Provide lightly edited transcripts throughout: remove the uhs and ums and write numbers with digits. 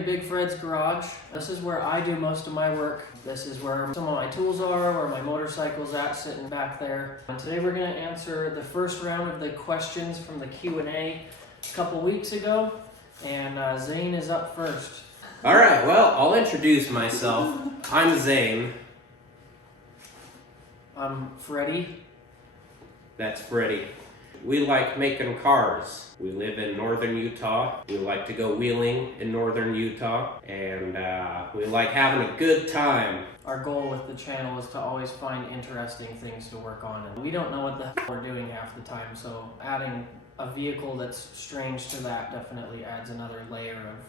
in Big Fred's garage. This is where I do most of my work. This is where some of my tools are, where my motorcycle's at, sitting back there. And today we're going to answer the first round of the questions from the Q&A a couple weeks ago. And Zane is up first. All right, well, I'll introduce myself. I'm Zane. I'm Freddy. That's Freddy. We like making cars. We live in northern Utah. We like to go wheeling in northern Utah. And we like having a good time. Our goal with the channel is to always find interesting things to work on. And we don't know what the hell we're doing half the time. So adding a vehicle that's strange to that definitely adds another layer of...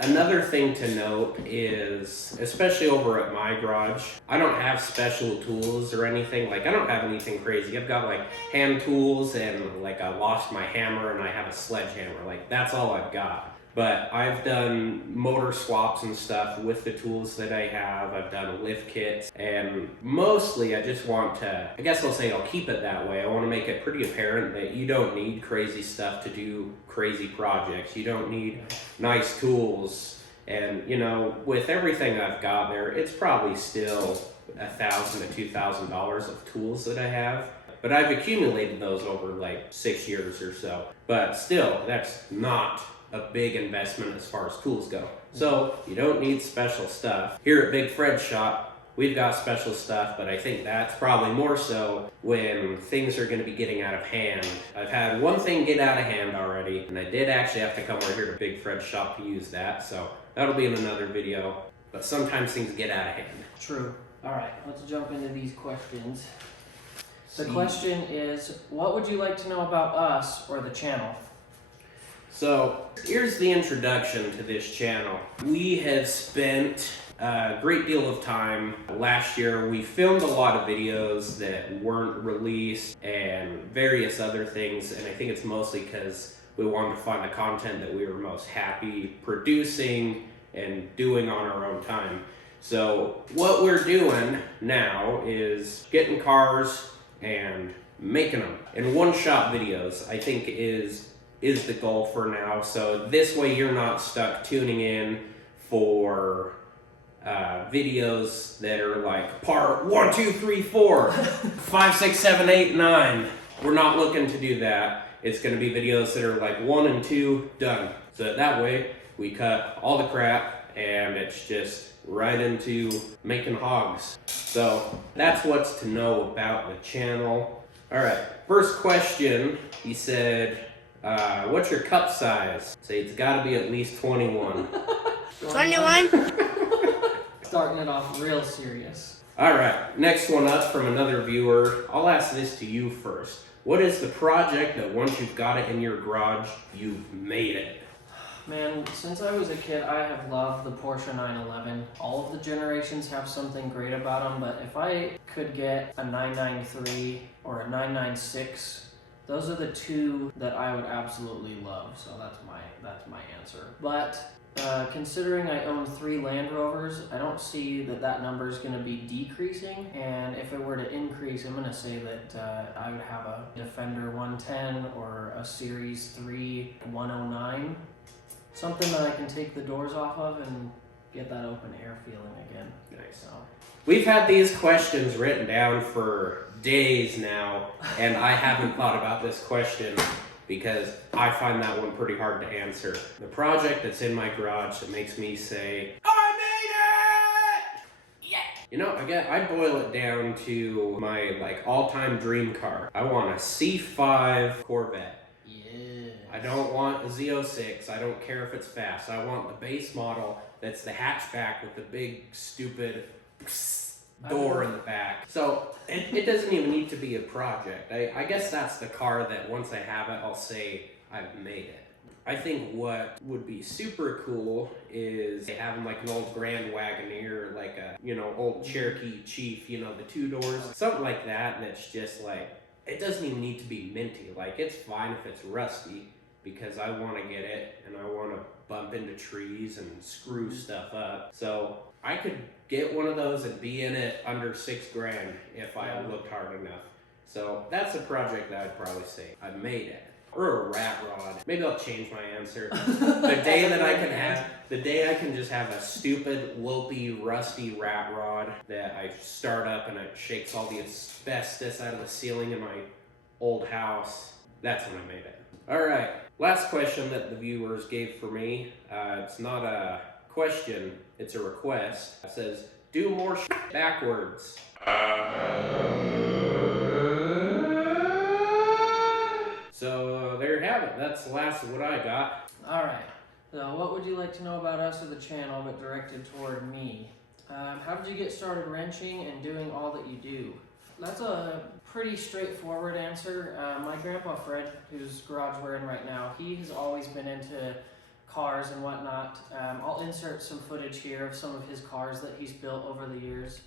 Another thing to note is, especially over at my garage, I don't have special tools or anything. Like, I don't have anything crazy. I've got like hand tools and like I lost my hammer and I have a sledgehammer. Like, that's all I've got. But I've done motor swaps and stuff with the tools that I have. I've done lift kits, and mostly I just want to, I guess I'll say I'll keep it that way. I want to make it pretty apparent that you don't need crazy stuff to do crazy projects. You don't need nice tools. And, you know, with everything I've got there, it's probably still $1,000 to $2,000 of tools that I have. But I've accumulated those over like 6 years or so. But still, that's not a big investment as far as tools go. So you don't need special stuff. Here at Big Fred's shop, we've got special stuff, but I think that's probably more so when things are going to be getting out of hand. I've had one thing get out of hand already, and I did actually have to come over here to Big Fred's shop to use that, so that'll be in another video. But sometimes things get out of hand. True. All right, let's jump into these questions. The question is, what would you like to know about us or the channel? So here's the introduction to this channel. We have spent a great deal of time last year. We filmed a lot of videos that weren't released and various other things, and I think it's mostly because we wanted to find the content that we were most happy producing and doing on our own time. So what we're doing now is getting cars and making them. And one-shot videos, I think, is the goal for now. So this way you're not stuck tuning in for videos that are like part 1, 2, 3, 4, 5, 6, 7, 8, 9. We're not looking to do that. It's going to be videos that are like 1 and 2, done. So that way we cut all the crap and it's just right into making hogs. So that's what's to know about the channel. All right, first question, he said, what's your cup size? Say it's got to be at least 21. 21? Starting it off real serious. All right, next one up from another viewer. I'll ask this to you first. What is the project that once you've got it in your garage, you've made it? Man, since I was a kid, I have loved the Porsche 911. All of the generations have something great about them, but if I could get a 993 or a 996, those are the two that I would absolutely love. So that's my answer. But considering I own 3 Land Rovers, I don't see that number is going to be decreasing. And if it were to increase, I'm going to say that I would have a Defender 110 or a Series 3 109. Something that I can take the doors off of and get that open air feeling again. Nice. So. We've had these questions written down for days now, and I haven't thought about this question because I find that one pretty hard to answer. The project that's in my garage that makes me say, I made it! Yeah! You know, I'd boil it down to my like all-time dream car. I want a C5 Corvette. I don't want a Z06. I don't care if it's fast. I want the base model that's the hatchback with the big, stupid door in the back. So it doesn't even need to be a project. I guess that's the car that once I have it, I'll say I've made it. I think what would be super cool is having like an old Grand Wagoneer, like a, you know, old Cherokee Chief, you know, the 2 doors, something like that. And it's just like, it doesn't even need to be minty. Like, it's fine if it's rusty, because I want to get it and I want to bump into trees and screw stuff up. So I could get one of those and be in it under $6,000 if I looked hard enough. So that's a project that I'd probably say I made it. Or a rat rod. Maybe I'll change my answer. The day that I can just have a stupid, lopey, rusty rat rod that I start up and it shakes all the asbestos out of the ceiling in my old house. That's when I made it. Alright, last question that the viewers gave for me. It's not a question, it's a request. It says, do more shit backwards. So there you have it. That's the last of what I got. Alright, so what would you like to know about us or the channel, but directed toward me? How did you get started wrenching and doing all that you do? That's a pretty straightforward answer. My grandpa Fred, whose garage we're in right now, he has always been into cars and whatnot. I'll insert some footage here of some of his cars that he's built over the years.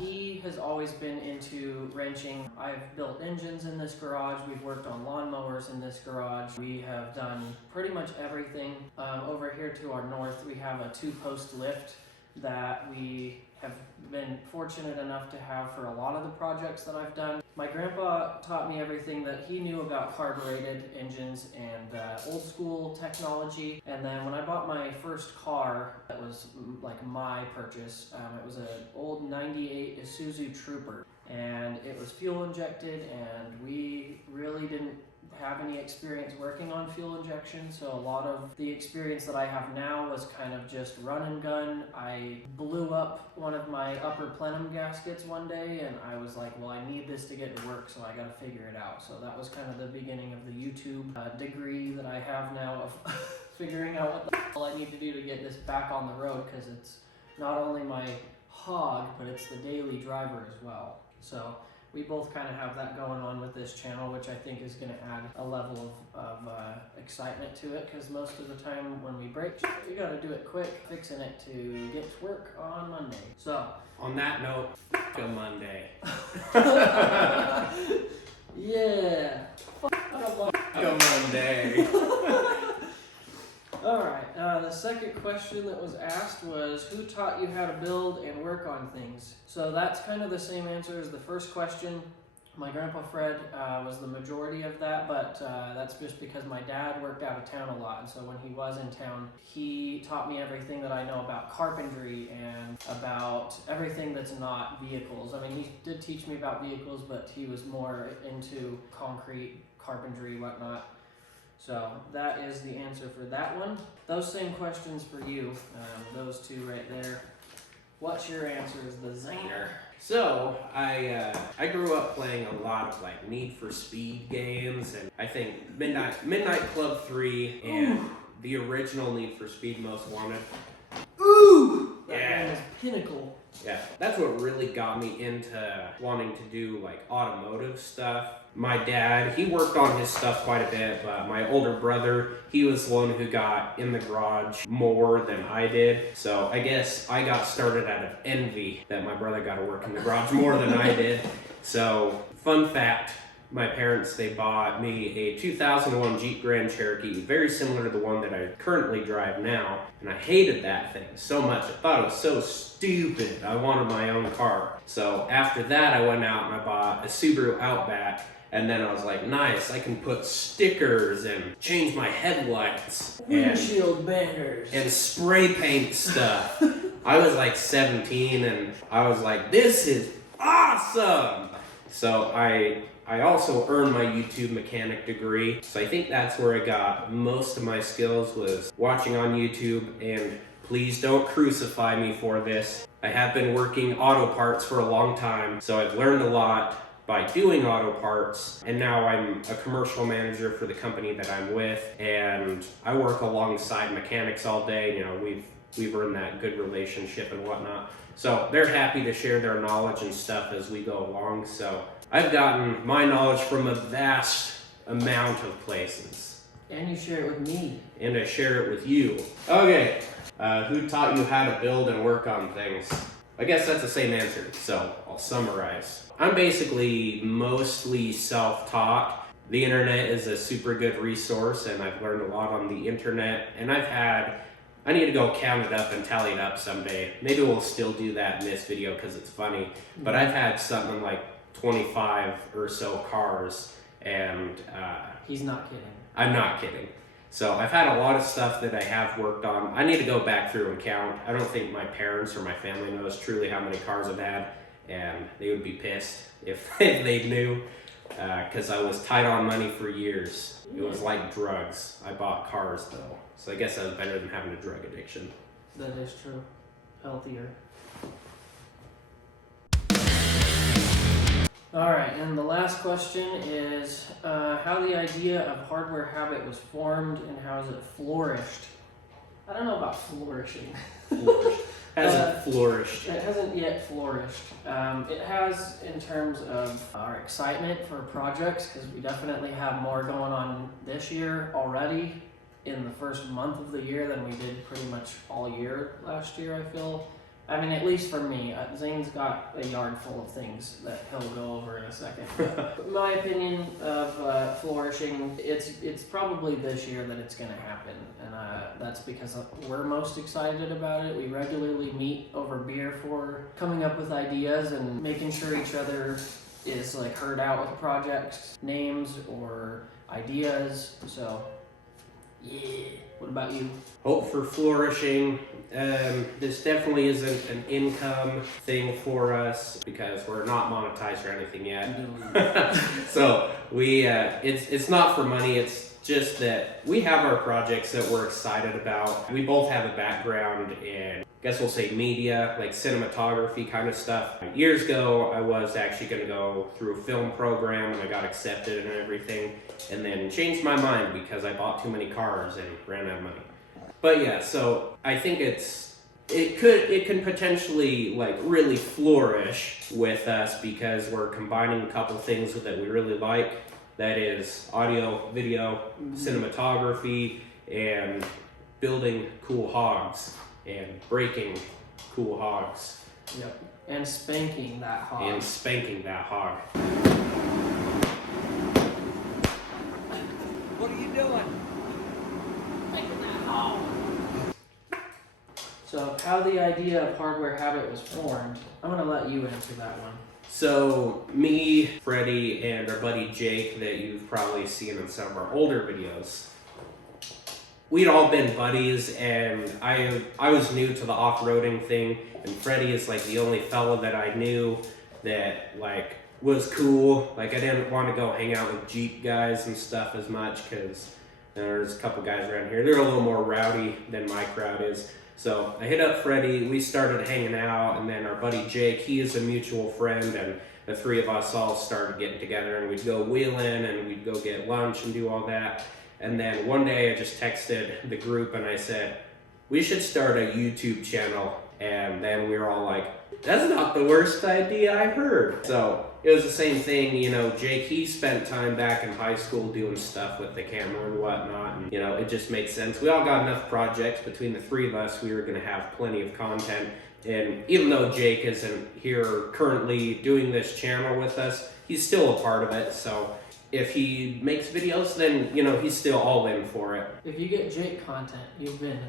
He has always been into wrenching. I've built engines in this garage. We've worked on lawnmowers in this garage. We have done pretty much everything. Over here to our north, we have a 2-post lift that we have been fortunate enough to have for a lot of the projects that I've done. My grandpa taught me everything that he knew about carbureted engines and old school technology. And then when I bought my first car, that was like my purchase, it was an old 98 Isuzu Trooper. And it was fuel injected, and we really didn't have any experience working on fuel injection, so a lot of the experience that I have now was kind of just run and gun. I blew up one of my upper plenum gaskets one day, and I was like, well, I need this to get to work, so I gotta figure it out. So that was kind of the beginning of the YouTube degree that I have now of figuring out what the hell I need to do to get this back on the road, because it's not only my hog, but it's the daily driver as well. So we both kind of have that going on with this channel, which I think is going to add a level of excitement to it, because most of the time when we break shit, we got to do it quick, fixing it to get to work on Monday. So, on that note, a Monday. yeah. A Monday. Alright, the second question that was asked was, who taught you how to build and work on things? So that's kind of the same answer as the first question. My grandpa Fred was the majority of that, but that's just because my dad worked out of town a lot, and so when he was in town, he taught me everything that I know about carpentry and about everything that's not vehicles. I mean, he did teach me about vehicles, but he was more into concrete, carpentry, whatnot. So that is the answer for that one. Those same questions for you, those two right there. What's your answer as the Zaner? So, I grew up playing a lot of like Need for Speed games, and I think Midnight Club 3 and the original Need for Speed Most Wanted. Ooh! That Yeah. game is pinnacle. Yeah, that's what really got me into wanting to do like automotive stuff. My dad, he worked on his stuff quite a bit, but my older brother, he was the one who got in the garage more than I did. So I guess I got started out of envy that my brother got to work in the garage more than I did. So, fun fact, my parents, they bought me a 2001 Jeep Grand Cherokee, very similar to the one that I currently drive now, and I hated that thing so much. I thought it was so stupid. I wanted my own car. So after that, I went out and I bought a Subaru Outback, and then I was like, nice, I can put stickers and change my headlights. Windshield banners. And spray paint stuff. I was like 17, and I was like, this is awesome! So I also earned my YouTube mechanic degree, so I think that's where I got most of my skills, was watching on YouTube, and please don't crucify me for this. I have been working auto parts for a long time, so I've learned a lot by doing auto parts, and now I'm a commercial manager for the company that I'm with, and I work alongside mechanics all day. You know, we've earned that good relationship and whatnot. So they're happy to share their knowledge and stuff as we go along. So I've gotten my knowledge from a vast amount of places. And you share it with me. And I share it with you. Okay, who taught you how to build and work on things? I guess that's the same answer, so I'll summarize. I'm basically mostly self-taught. The internet is a super good resource, and I've learned a lot on the internet, and I need to go count it up and tally it up someday. Maybe we'll still do that in this video because it's funny, but I've had something like 25 or so cars, and He's not kidding. I'm not kidding. So I've had a lot of stuff that I have worked on. I need to go back through and count. I don't think my parents or my family knows truly how many cars I've had, and they would be pissed if they knew, because I was tight on money for years. It was like drugs. I bought cars though, so I guess that was better than having a drug addiction. That is true. Healthier. Alright, and the last question is how the idea of hardware habit was formed and how has it flourished? I don't know about flourishing. Flourished. Hasn't flourished. It hasn't yet flourished. It has in terms of our excitement for projects, because we definitely have more going on this year already in the first month of the year than we did pretty much all year last year, I feel. I mean, at least for me. Zane's got a yard full of things that he'll go over in a second. But my opinion of flourishing, it's probably this year that it's going to happen. And that's because we're most excited about it. We regularly meet over beer for coming up with ideas and making sure each other is like heard out with projects, names, or ideas. So, yeah. What about you? Hope for flourishing. This definitely isn't an income thing for us because we're not monetized or anything yet. So it's not for money. It's just that we have our projects that we're excited about. We both have a background in, I guess we'll say, media, like cinematography kind of stuff. Years ago, I was actually going to go through a film program and I got accepted and everything, and then changed my mind because I bought too many cars and ran out of money. But yeah, so I think it can potentially like really flourish with us because we're combining a couple things that we really like. That is audio, video, cinematography, and building cool hogs and breaking cool hogs. Yep. And spanking that hog. What are you doing? Spanking that hog. So, how the idea of hardware habit was formed, I'm going to let you answer that one. So me, Freddy, and our buddy Jake that you've probably seen in some of our older videos, we'd all been buddies, and I was new to the off-roading thing, and Freddy is like the only fella that I knew that like was cool. Like I didn't want to go hang out with Jeep guys and stuff as much because there's a couple guys around here. They're a little more rowdy than my crowd is. So I hit up Freddy, we started hanging out, and then our buddy Jake, he is a mutual friend, and the three of us all started getting together, and we'd go wheeling, and we'd go get lunch and do all that. And then one day I just texted the group and I said, we should start a YouTube channel. And then we were all like, that's not the worst idea I've heard. So it was the same thing, you know, Jake, he spent time back in high school doing stuff with the camera and whatnot. And, you know, it just makes sense. We all got enough projects between the three of us. We were going to have plenty of content. And even though Jake isn't here currently doing this channel with us, he's still a part of it. So if he makes videos, then, you know, he's still all in for it. If you get Jake content, you've been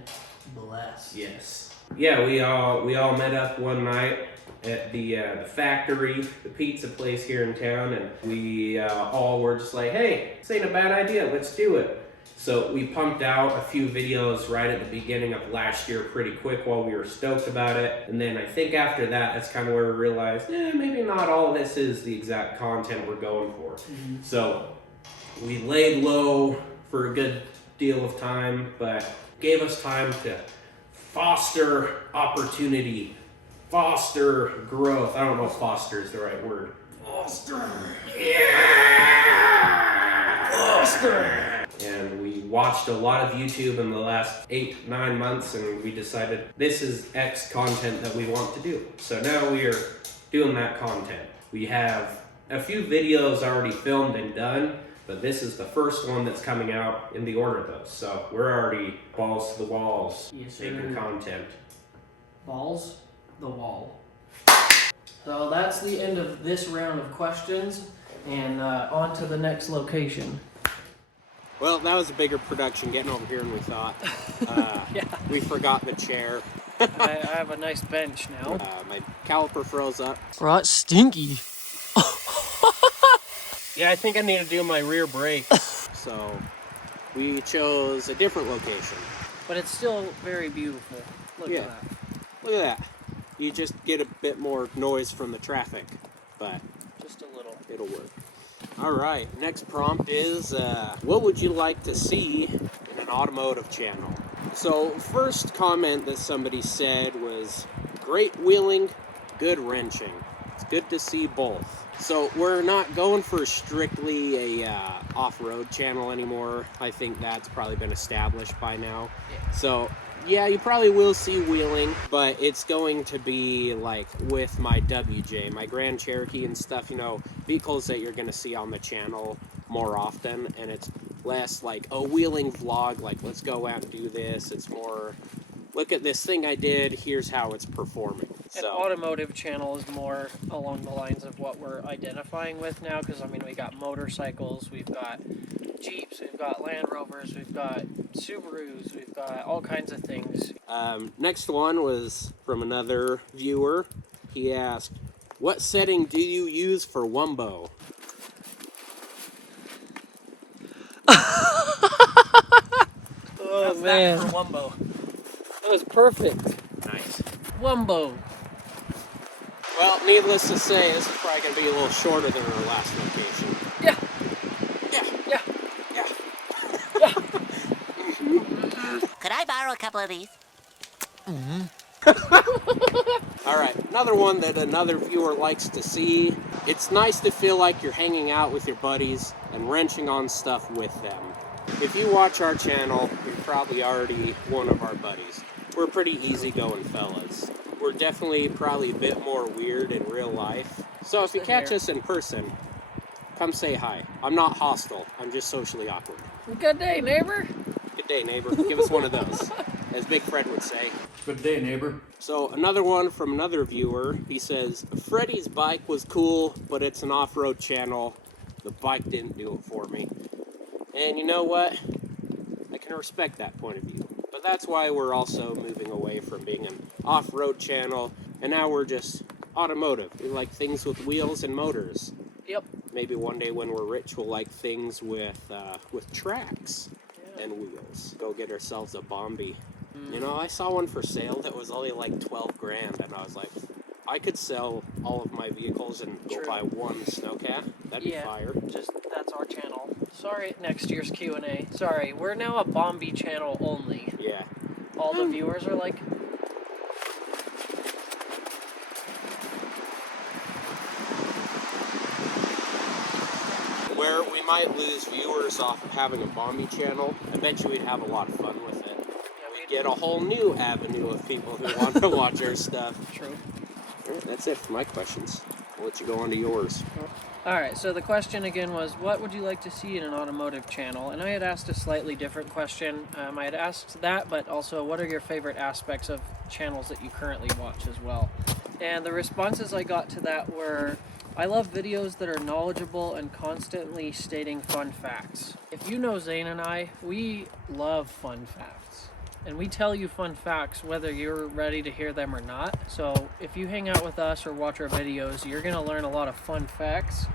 blessed. Yes. Yeah, we all met up one night at the factory, the pizza place here in town, and we all were just like, hey, this ain't a bad idea, let's do it. So we pumped out a few videos right at the beginning of last year pretty quick while we were stoked about it. And then I think after that, that's kind of where we realized, maybe not all of this is the exact content we're going for. Mm-hmm. So we laid low for a good deal of time, but gave us time to foster opportunity, foster growth. I don't know if foster is the right word. Foster! Yeah! Foster! And we watched a lot of YouTube in the last 8-9 months, and we decided this is X content that we want to do. So now we are doing that content. We have a few videos already filmed and done, but this is the first one that's coming out in the order of those. So we're already balls to the walls, yes, making content. Balls the wall. So that's the end of this round of questions, and on to the next location. Well, that was a bigger production getting over here than we thought. Yeah. We forgot the chair. I have a nice bench now. My caliper froze up. Bro, it's stinky. Yeah, I think I need to do my rear brake. So we chose a different location. But it's still very beautiful. Look Yeah. at that. Look at that. You just get a bit more noise from the traffic, but Just a little. it'll work. All right, next prompt is, what would you like to see in an automotive channel? So first comment that somebody said was, great wheeling, good wrenching. It's good to see both. So we're not going for strictly a off-road channel anymore. I think that's probably been established by now. Yeah. So yeah, you probably will see wheeling, but it's going to be like with my WJ, my Grand Cherokee and stuff, you know, vehicles that you're going to see on the channel more often, and it's less like a wheeling vlog, like let's go out and do this. It's more, look at this thing I did, here's how it's performing. An So automotive channel is more along the lines of what we're identifying with now, because I mean we got motorcycles, we've got Jeeps, we've got Land Rovers, we've got Subarus, we've got all kinds of things. next one was from another viewer. He asked, what setting do you use for Wumbo? Oh man, for Wumbo. That was perfect. Nice. Wumbo. Well, needless to say, this is probably going to be a little shorter than our last location. Yeah. Yeah. Yeah. Yeah. Could I borrow a couple of these? All right, another one that another viewer likes to see. It's nice to feel like you're hanging out with your buddies and wrenching on stuff with them. If you watch our channel, you're probably already one of our buddies. We're pretty easygoing fellas. We're definitely probably a bit more weird in real life. So if you catch us in person, come say hi. I'm not hostile, I'm just socially awkward. Good day, neighbor. Good day, neighbor. Give us one of those, as Big Fred would say. Good day, neighbor. So another one from another viewer. He says, Freddy's bike was cool, but it's an off-road channel. The bike didn't do it for me. And you know what? I can respect that point of view. But that's why we're also moving away from being an off-road channel, and now we're just automotive. We like things with wheels and motors. Yep. Maybe one day when we're rich, we'll like things with tracks and wheels. Go get ourselves a Bombi. You know, I saw one for sale that was only like 12 grand, and I was like, I could sell all of my vehicles and go True. buy one snowcat. That'd be fire. Just that's our channel. Sorry, next year's Q&A. Sorry, we're now a Bombi channel only. Yeah. All the viewers are like, Where we might lose viewers off of having a Bombi channel, I bet you we'd have a lot of fun with it. We'd get a whole new avenue of people who want to watch our stuff. true. Alright, that's it for my questions. I'll let you go on to yours. Alright, so the question again was, what would you like to see in an automotive channel? And I had asked a slightly different question. I had asked that, but also, what are your favorite aspects of channels that you currently watch as well? And the responses I got to that were, I love videos that are knowledgeable and constantly stating fun facts. If you know Zane and I, we love fun facts. And we tell you fun facts whether you're ready to hear them or not. So if you hang out with us or watch our videos, you're gonna learn a lot of fun facts.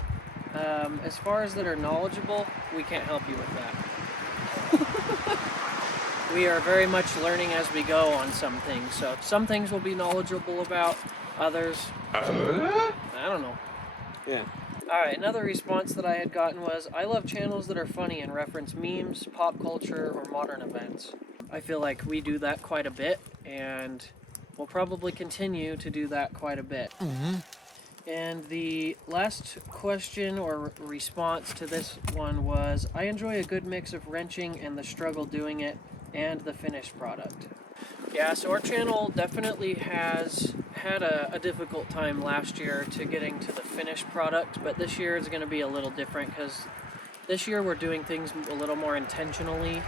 As far as that are knowledgeable, we can't help you with that. We are very much learning as we go on some things. So some things we'll be knowledgeable about, others, I don't know. Yeah. Alright, another response that I had gotten was, I love channels that are funny and reference memes, pop culture, or modern events. I feel like we do that quite a bit, and we'll probably continue to do that quite a bit. And the last question or response to this one was, I enjoy a good mix of wrenching and the struggle doing it, and the finished product. Yeah, so our channel definitely has had a difficult time last year to getting to the finished product, but this year is going to be a little different because this year we're doing things a little more intentionally.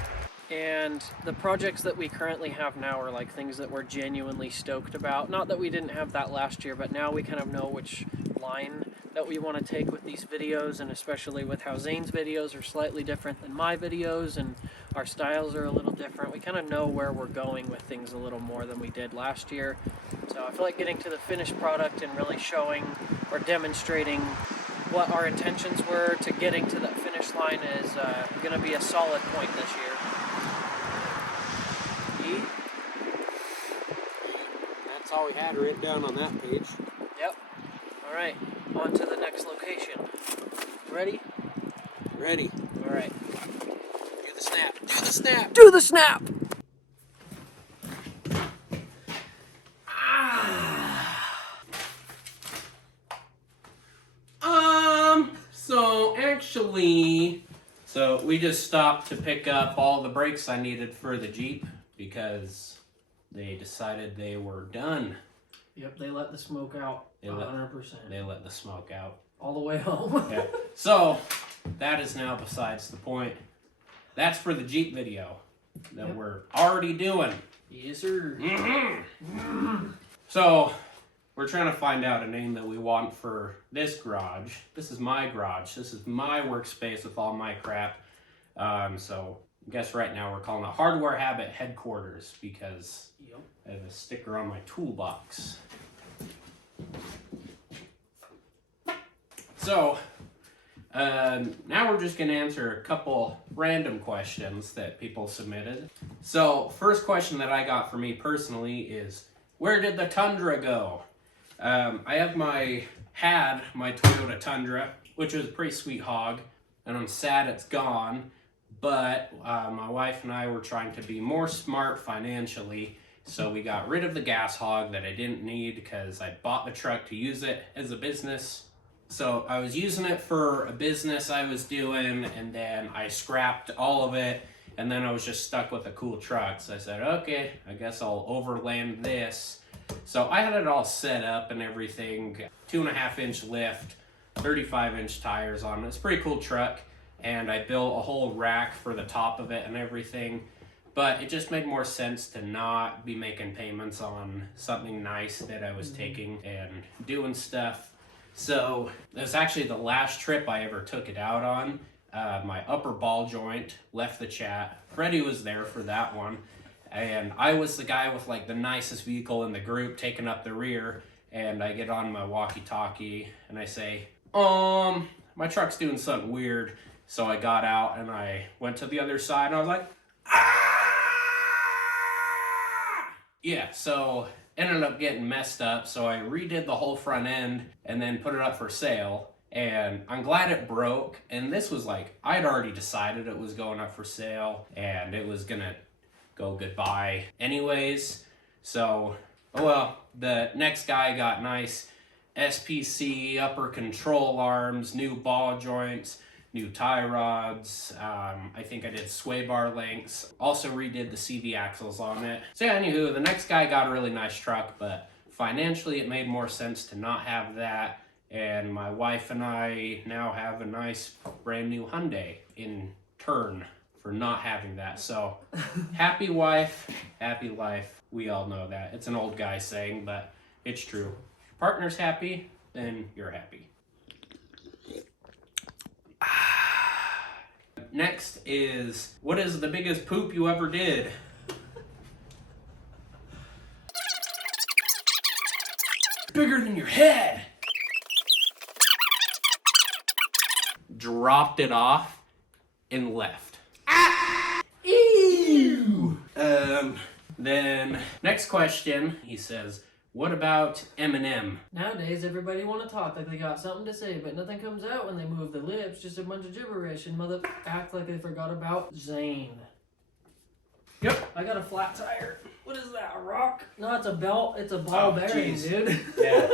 And the projects that we currently have now are like things that we're genuinely stoked about. Not that we didn't have that last year, but now we kind of know which line that we want to take with these videos, and especially with how Zane's videos are slightly different than my videos and our styles are a little different. We kind of know where we're going with things a little more than we did last year. So I feel like getting to the finished product and really showing or demonstrating what our intentions were to getting to that finish line is going to be a solid point this year. That's all we had written down on that page. Yep. All right. On to the next location. Ready? Ready. All right. Do the snap. Do the snap. Do the snap! So we just stopped to pick up all the brakes I needed for the Jeep because they decided they were done. Yep, they let the smoke out 100%. They let the smoke out. All the way home. Yeah. So that is now besides the point. That's for the Jeep video that we're already doing. Yes, sir. So we're trying to find out a name that we want for this garage. This is my garage. This is my workspace with all my crap. So I guess right now we're calling it Hardware Habit Headquarters because I have a sticker on my toolbox. So now we're just going to answer a couple random questions that people submitted. So first question that I got for me personally is, where did the Tundra go? I had my Toyota Tundra, which was a pretty sweet hog, and I'm sad it's gone, but my wife and I were trying to be more smart financially, so we got rid of the gas hog that I didn't need because I bought the truck to use it as a business. So I was using it for a business I was doing, and then I scrapped all of it, and then I was just stuck with a cool truck. So I said, okay, I guess I'll overland this. So I had it all set up and everything, 2.5-inch lift, 35-inch tires on it. It's a pretty cool truck, and I built a whole rack for the top of it and everything. But it just made more sense to not be making payments on something nice that I was taking and doing stuff. So it was actually the last trip I ever took it out on. My upper ball joint left the chat. Freddy was there for that one. And I was the guy with like the nicest vehicle in the group taking up the rear. And I get on my walkie-talkie and I say, my truck's doing something weird. So I got out and I went to the other side and I was like, ah! Yeah, so ended up getting messed up. So I redid the whole front end and then put it up for sale. And I'm glad it broke. And this was like, I'd already decided it was going up for sale and it was gonna go goodbye anyways. So, oh well, the next guy got nice SPC upper control arms, new ball joints, new tie rods. I think I did sway bar lengths. Also redid the CV axles on it. So yeah, anywho, the next guy got a really nice truck, but financially it made more sense to not have that. And my wife and I now have a nice brand new Hyundai in turn for not having that. So happy wife, happy life. We all know that. It's an old guy saying, but it's true. If your partner's happy, then you're happy. Next is, what is the biggest poop you ever did? Bigger than your head. Dropped it off and left. Ew. Then next question, he says, what about Eminem? Nowadays, everybody want to talk like they got something to say, but nothing comes out when they move their lips. Just a bunch of gibberish and act like they forgot about Zane. Yep. I got a flat tire. What is that, a rock? No, it's a belt. It's a ball bearing, geez. dude. Yeah.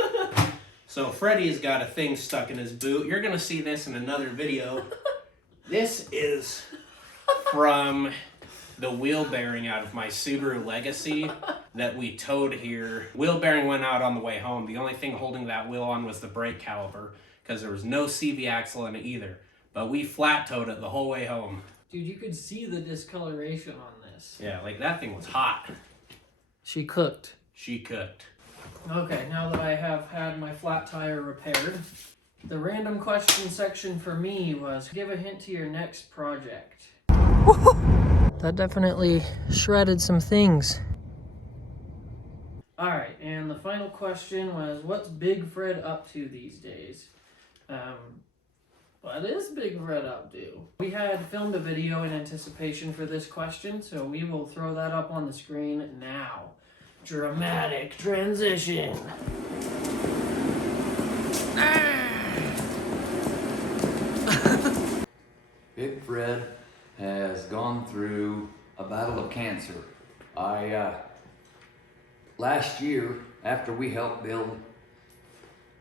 So Freddy's got a thing stuck in his boot. You're going to see this in another video. This is from the wheel bearing out of my Subaru Legacy that we towed here. Wheel bearing went out on the way home. The only thing holding that wheel on was the brake caliper because there was no CV axle in it either. But we flat towed it the whole way home. Dude, you could see the discoloration on this. Yeah, like that thing was hot. She cooked. She cooked. Okay, now that I have had my flat tire repaired, the random question section for me was, give a hint to your next project. That definitely shredded some things. Alright, and the final question was, what's Big Fred up to these days? What is Big Fred up to? We had filmed a video in anticipation for this question, so we will throw that up on the screen now. Dramatic transition. Big Fred has gone through a battle of cancer. Last year, after we helped build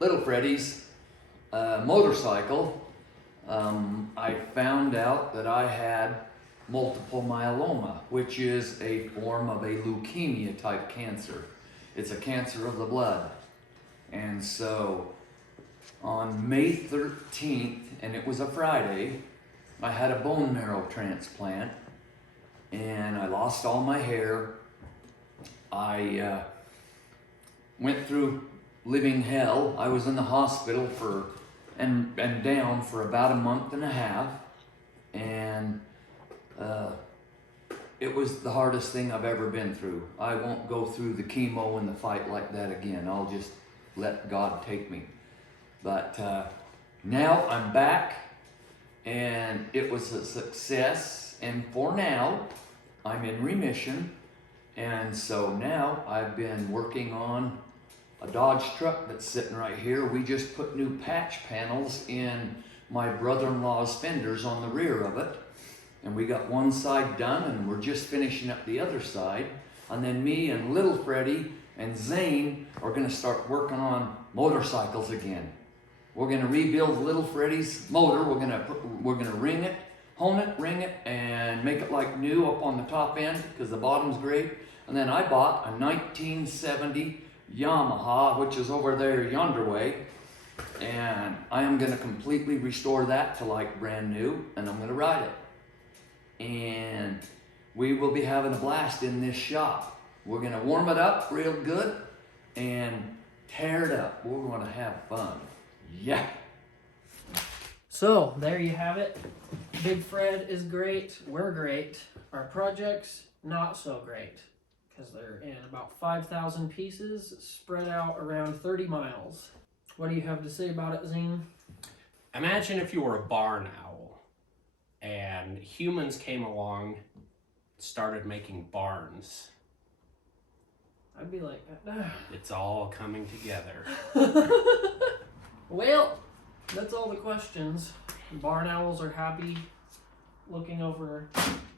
Little Freddy's motorcycle, I found out that I had multiple myeloma, which is a form of a leukemia type cancer. It's a cancer of the blood. And so on May 13th, and it was a Friday, I had a bone marrow transplant and I lost all my hair. I went through living hell. I was in the hospital and down for about a month and a half, and it was the hardest thing I've ever been through. I won't go through the chemo and the fight like that again. I'll just let God take me. But now I'm back, and it was a success, and for now I'm in remission. And so now I've been working on a Dodge truck that's sitting right here. We just put new patch panels in my brother-in-law's fenders on the rear of it. And we got one side done, and we're just finishing up the other side. And then me and Little Freddy and Zane are gonna start working on motorcycles again. We're gonna rebuild Little Freddy's motor. We're gonna ring it, hone it, ring it, and make it like new up on the top end, because the bottom's great. And then I bought a 1970 Yamaha, which is over there yonder way, and I am gonna completely restore that to like brand new, and I'm gonna ride it. And we will be having a blast in this shop. We're gonna warm it up real good and tear it up. We're gonna have fun. Yeah. So, there you have it. Big Fred is great. We're great. Our projects, not so great, because they're in about 5,000 pieces spread out around 30 miles. What do you have to say about it, Zane? Imagine if you were a barn owl and humans came along, started making barns. I'd be like, It's all coming together. well, that's all the questions. Barn owls are happy looking over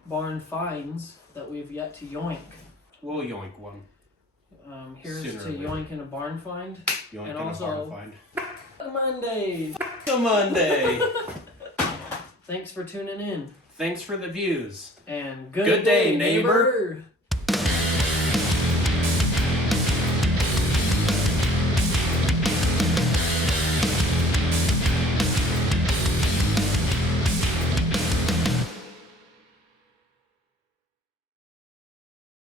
barn finds that we've yet to yoink. We'll yoink one. Here's Sooner to or later. yoinking a barn find. Yoink And in also- a barn find. Mondays. The Monday. Thanks for tuning in. Thanks for the views. And Good day, neighbor.